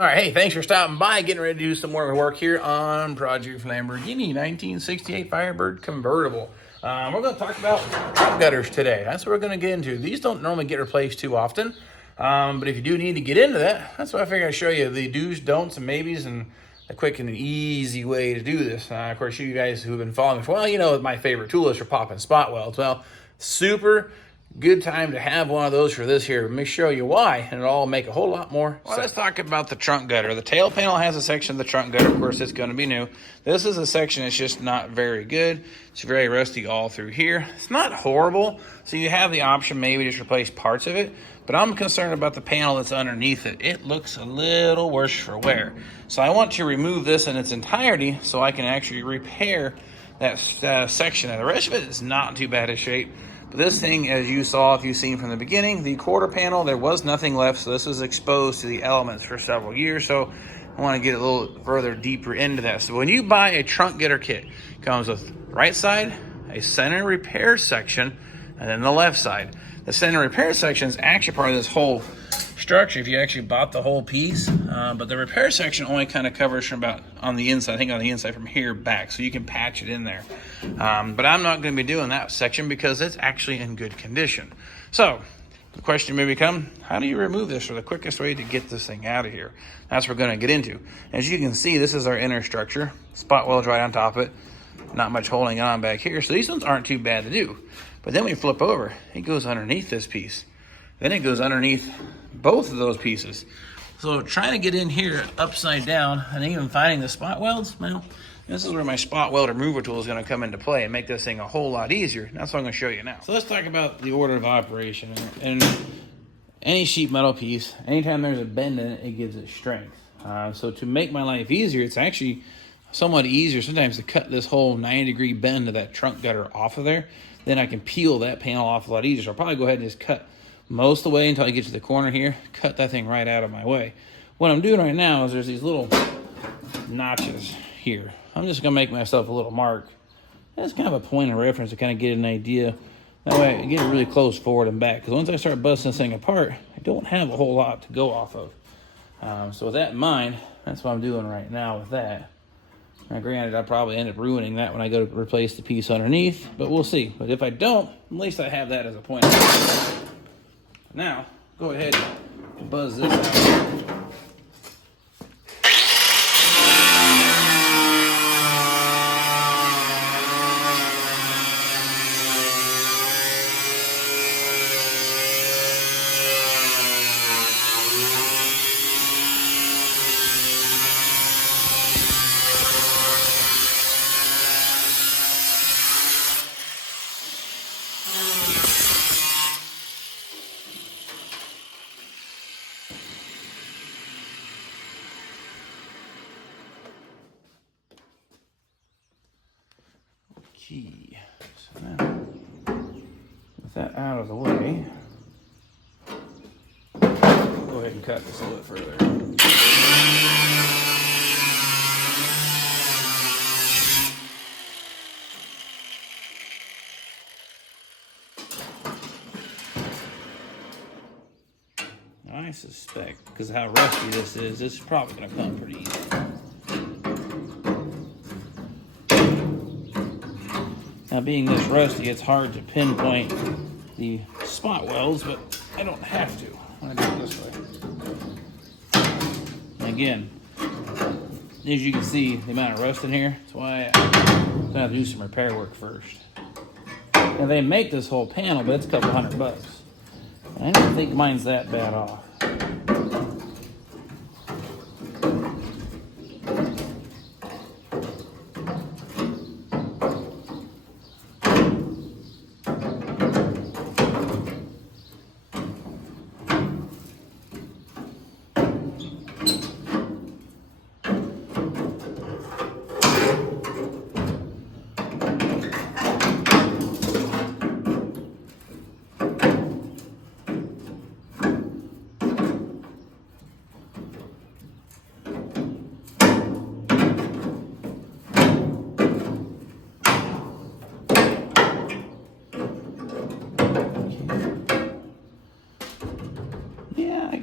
All right, hey, thanks for stopping by. Getting ready to do some more work here on Project Lamborghini 1968 Firebird convertible. We're going to talk about trunk gutters today. That's what we're going to get into. These don't normally get replaced too often, but if you do need to get into that, that's what I figured I'd show you the do's, don'ts, and maybes, and a quick and easy way to do this. Of course, you guys who have been following me for a while, you know my favorite tool is for popping spot welds. Well, super good time to have one of those for this here. Let me show you why, and it'll all make a whole lot more sense. Well, let's talk about the trunk gutter. The tail panel has a section of the trunk gutter. Of course, it's going to be new. This is a section that's just not very good. It's very rusty all through here. It's not horrible, so you have the option maybe just replace parts of it, but I'm concerned about the panel that's underneath it. It looks a little worse for wear. So I want to remove this in its entirety so I can actually repair that section. And the rest of it is not too bad a shape. But this thing, as you saw, if you've seen from the beginning, the quarter panel, there was nothing left, so this was exposed to the elements for several years. So I want to get a little further deeper into that. So when you buy a trunk getter kit, it comes with right side, a center repair section, and then the left side. The center repair section is actually part of this whole structure if you actually bought the whole piece, but the repair section only kind of covers from about on the inside, I think on the inside from here back, so you can patch it in there. But I'm not going to be doing that section because it's actually in good condition. So the question may become, how do you remove this, or the quickest way to get this thing out of here? That's what we're going to get into. As you can see, this is our inner structure. Spot welds right on top of it. Not much holding on back here, so these ones aren't too bad to do. But then we flip over, it goes underneath this piece. Then it goes underneath both of those pieces. So trying to get in here upside down and even finding the spot welds, well, this is where my spot weld remover tool is going to come into play and make this thing a whole lot easier. That's what I'm going to show you now. So let's talk about the order of operation. And any sheet metal piece, anytime there's a bend in it, it gives it strength. So to make my life easier, it's actually somewhat easier sometimes to cut this whole 90-degree bend of that trunk gutter off of there. Then I can peel that panel off a lot easier. So I'll probably go ahead and just cut most of the way until I get to the corner here, cut that thing right out of my way. What I'm doing right now is there's these little notches here. I'm just gonna make myself a little mark. That's kind of a point of reference to kind of get an idea. That way I get it really close forward and back, because once I start busting this thing apart, I don't have a whole lot to go off of. So with that in mind, that's what I'm doing right now with that. Now granted, I'll probably end up ruining that when I go to replace the piece underneath, but we'll see. But if I don't, at least I have that as a point of reference. Now, go ahead and buzz this out. Key. So now, with that out of the way, go ahead and cut this a little further. Now I suspect, because of how rusty this is probably going to come pretty easy. Now, being this rusty, it's hard to pinpoint the spot welds, but I don't have to. I'm gonna do it this way. And again, as you can see, the amount of rust in here, that's why I'm gonna have to do some repair work first. Now, they make this whole panel, but it's a couple $100. I don't think mine's that bad off.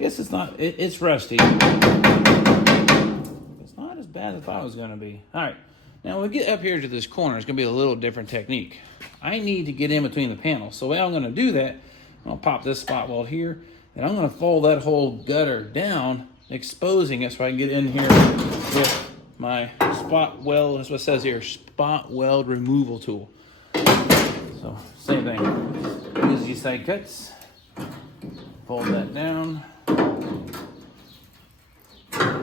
guess it's not, it's rusty. as I thought it was going to be. All right, now when we get up here to this corner, it's going to be a little different technique. I need to get in between the panels. So the way I'm going to do that, I'm going to pop this spot weld here, and I'm going to fold that whole gutter down, exposing it so I can get in here with my spot weld. That's what it says here, spot weld removal tool. So same thing. Use these side cuts. Fold that down. Try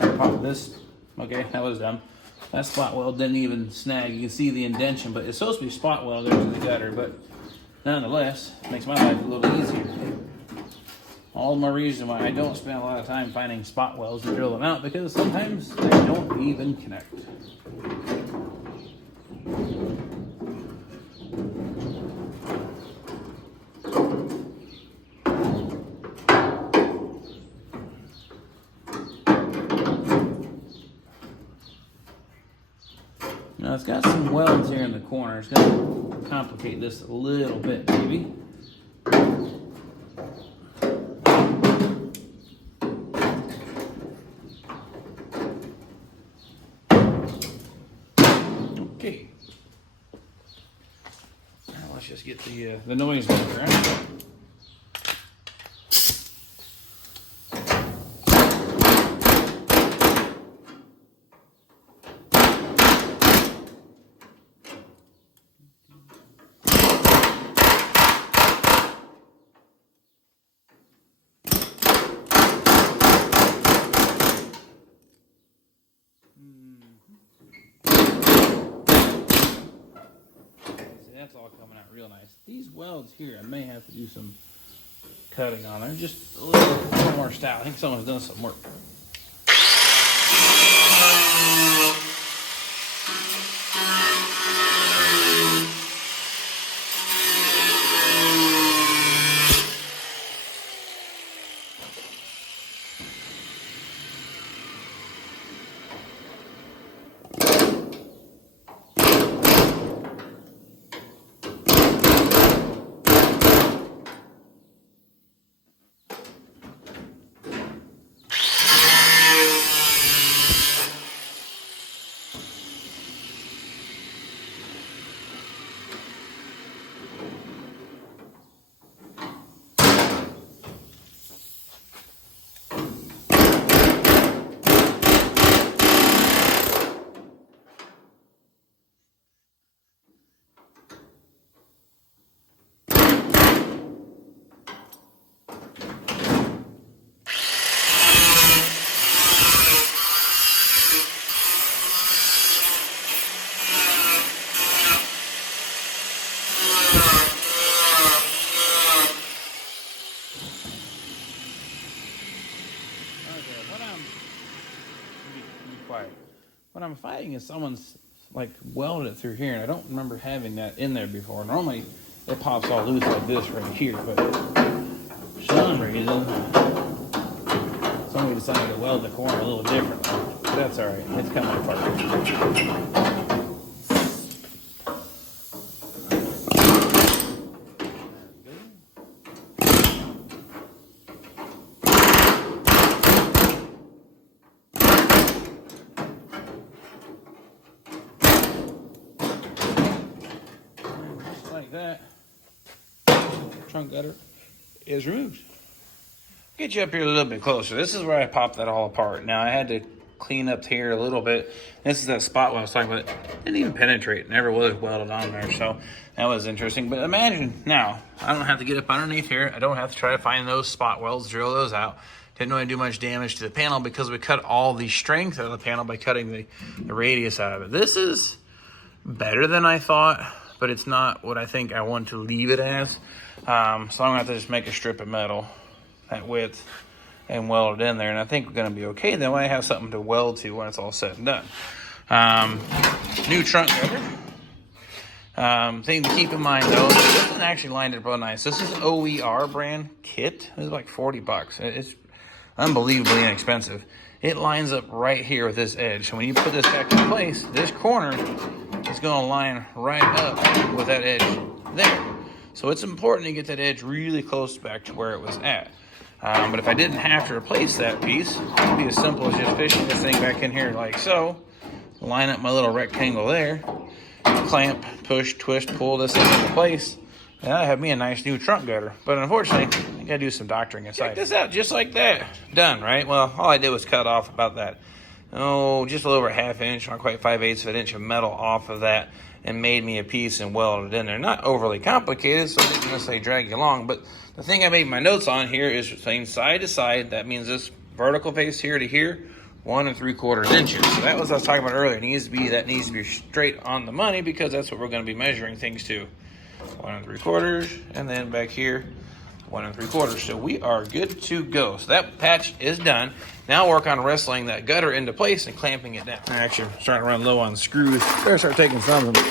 to pop this. Okay, that was done. That spot weld didn't even snag. You can see the indentation, but it's supposed to be spot weld there to the gutter, but nonetheless, it makes my life a little easier. All my reason why I don't spend a lot of time finding spot welds to drill them out, because sometimes they don't even connect. Now it's got some welds here in the corner. It's going to complicate this a little bit, maybe. Okay. Now let's just get the noise maker out. That's all coming out real nice. These welds here, I may have to do some cutting on them, just a little more style. I think someone's done some work. What I'm fighting is someone's like welded it through here, and I don't remember having that in there before. Normally it pops all loose like this right here, but for some reason somebody decided to weld the corner a little differently. But that's all right. It's coming apart. Like that, trunk gutter is removed. Get you up here a little bit closer. This is where I popped that all apart. Now I had to clean up here a little bit. This is that spot I was talking about. It didn't even penetrate. Never was welded on there. So that was interesting. But imagine now, I don't have to get up underneath here. I don't have to try to find those spot welds, drill those out. Didn't really do much damage to the panel because we cut all the strength out of the panel by cutting the radius out of it. This is better than I thought, but it's not what I think I want to leave it as. So I'm gonna have to just make a strip of metal that width and weld it in there, and I think we're gonna be okay. Then I have something to weld to when it's all said and done. New trunk cover. Thing to keep in mind though, this one actually lined it real nice. This is OER brand kit. This is like $40. It's unbelievably inexpensive. It lines up right here with this edge. So when you put this back in place, this corner is going to line right up with that edge there. So it's important to get that edge really close back to where it was at. But if I didn't have to replace that piece, it'd be as simple as just fishing this thing back in here like so. Line up my little rectangle there, clamp, push, twist, pull this thing into place, and I have me a nice new trunk gutter. But unfortunately, I gotta do some doctoring inside. Check this out, just like that. Done, right? Well, all I did was cut off about that, just a little over a ½ inch, not quite 5/8 of an inch of metal off of that, and made me a piece and welded it in there. Not overly complicated, so it didn't necessarily drag you along, but the thing I made my notes on here is saying side to side. That means this vertical face here to here, 1 3/4 inches. So that was what I was talking about earlier. That needs to be straight on the money, because that's what we're going to be measuring things to. 1 3/4, and then back here, 1 3/4. So we are good to go. So that patch is done. Now work on wrestling that gutter into place and clamping it down. Actually, I'm starting to run low on screws. Better start taking some of them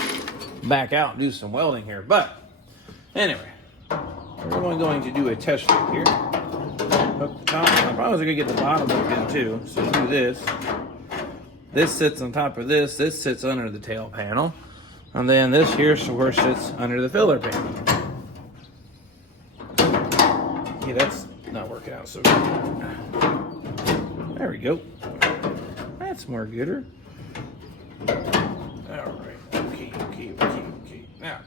back out and do some welding here. But anyway, we're only going to do a test fit here. Up top, I'm probably going to get the bottom hooked in too. So do this. This sits on top of this. This sits under the tail panel. And then this here sits under the filler panel. Yeah, that's not working out so good. There we go. That's more gooder. All right. Okay. Now,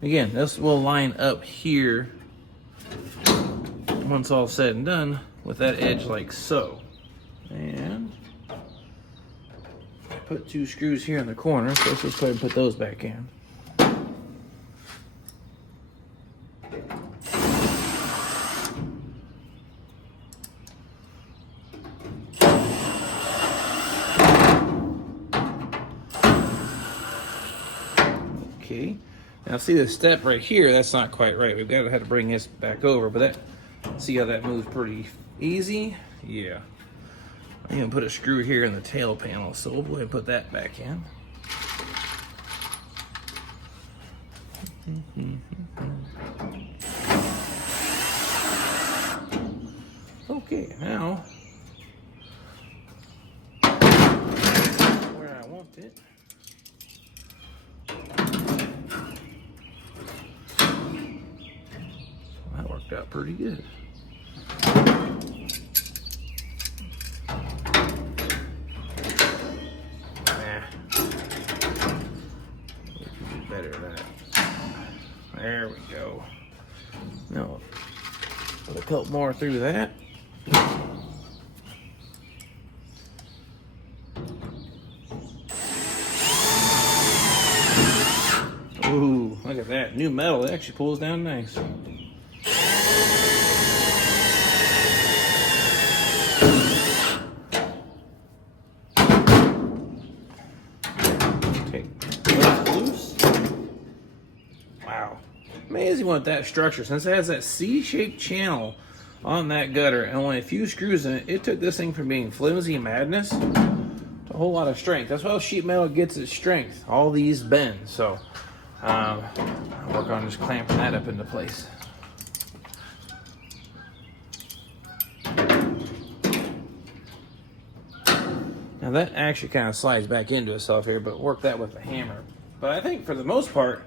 again, this will line up here once all said and done with that edge like so. And I put 2 screws here in the corner, so let's just go ahead and put those back in. Okay, now see this step right here, that's not quite right. We've got to have to bring this back over, but that, see how that moves pretty easy? Yeah. I'm gonna put a screw here in the tail panel, so we'll go ahead and put that back in. Okay, now, where I want it. That worked out pretty good. Better than that. There we go. Now, put a couple more through that. Ooh, look at that. New metal, it actually pulls down nice. Amazing what that structure, since it has that C-shaped channel on that gutter and only a few screws in it, it took this thing from being flimsy madness to a whole lot of strength. That's how sheet metal gets its strength. All these bend. So I'll work on just clamping that up into place. Now that actually kind of slides back into itself here, but work that with a hammer. But I think for the most part,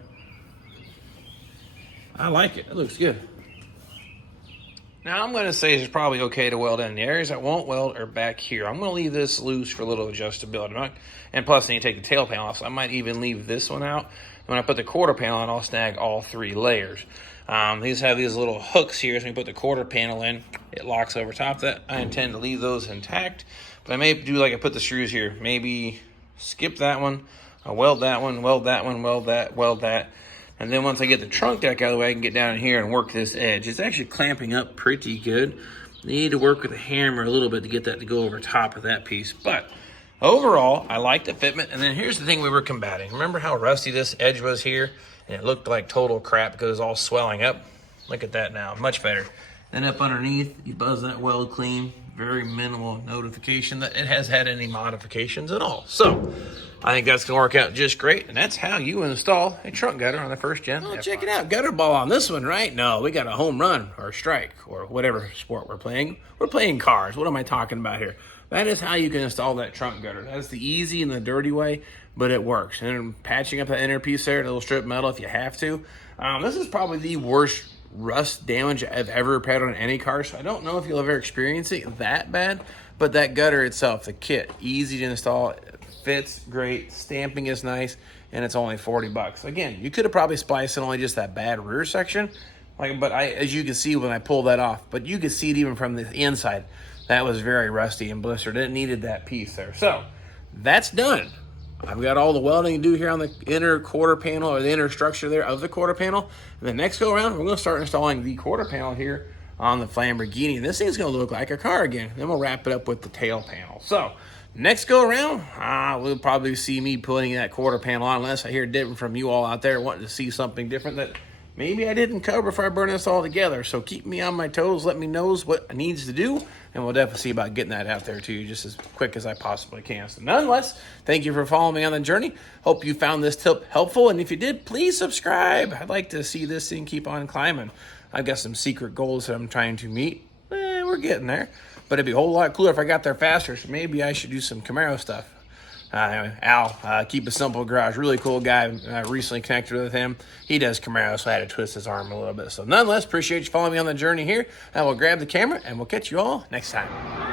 I like it. It looks good. Now I'm going to say it's probably okay to weld in. The areas that won't weld are back here. I'm going to leave this loose for a little adjustability. And plus, then you take the tail panel off, so I might even leave this one out. When I put the quarter panel in, I'll snag all 3 layers. These have these little hooks here, so when you put the quarter panel in, it locks over top of that. I intend to leave those intact, but I may do like I put the screws here. Maybe skip that one, I'll weld that one, weld that one, weld that. And then once I get the trunk deck out of the way, I can get down in here and work this edge. It's actually clamping up pretty good. You need to work with a hammer a little bit to get that to go over top of that piece. But overall, I like the fitment. And then here's the thing we were combating. Remember how rusty this edge was here? And it looked like total crap because it was all swelling up. Look at that now, much better. Then up underneath, you buzz that weld clean. Very minimal notification that it has had any modifications at all. So I think that's gonna work out just great, and that's how you install a trunk gutter on the first gen. Oh, check it out, gutter ball on this one, right? No, we got a home run or a strike or whatever sport we're playing. We're playing cars. What am I talking about here? That is how you can install that trunk gutter. That's the easy and the dirty way, but it works. And patching up that inner piece there, a little strip metal if you have to. This is probably the worst rust damage I've ever had on any car, so I don't know if you'll ever experience it that bad. But that gutter itself, the kit, easy to install, it fits great, stamping is nice, and it's only 40 bucks. Again, you could have probably spliced in only just that bad rear section, but as you can see when I pull that off, but you can see it even from the inside. That was very rusty and blistered. It needed that piece there. So that's done. I've got all the welding to do here on the inner quarter panel, or the inner structure there of the quarter panel. And the next go around, we're going to start installing the quarter panel here on the Lamborghini. And this thing's going to look like a car again. Then we'll wrap it up with the tail panel. So next go around, we'll probably see me putting that quarter panel on, unless I hear different from you all out there wanting to see something different that maybe I didn't cover before I burn this all together. So keep me on my toes. Let me know what needs to do. And we'll definitely see about getting that out there to you just as quick as I possibly can. So nonetheless, thank you for following me on the journey. Hope you found this tip helpful. And if you did, please subscribe. I'd like to see this thing keep on climbing. I've got some secret goals that I'm trying to meet. We're getting there. But it'd be a whole lot cooler if I got there faster. So maybe I should do some Camaro stuff. Anyway, Al, Keep It Simple Garage, really cool guy. I recently connected with him. He does Camaro, so I had to twist his arm a little bit. So nonetheless, appreciate you following me on the journey here. I will grab the camera, and we'll catch you all next time.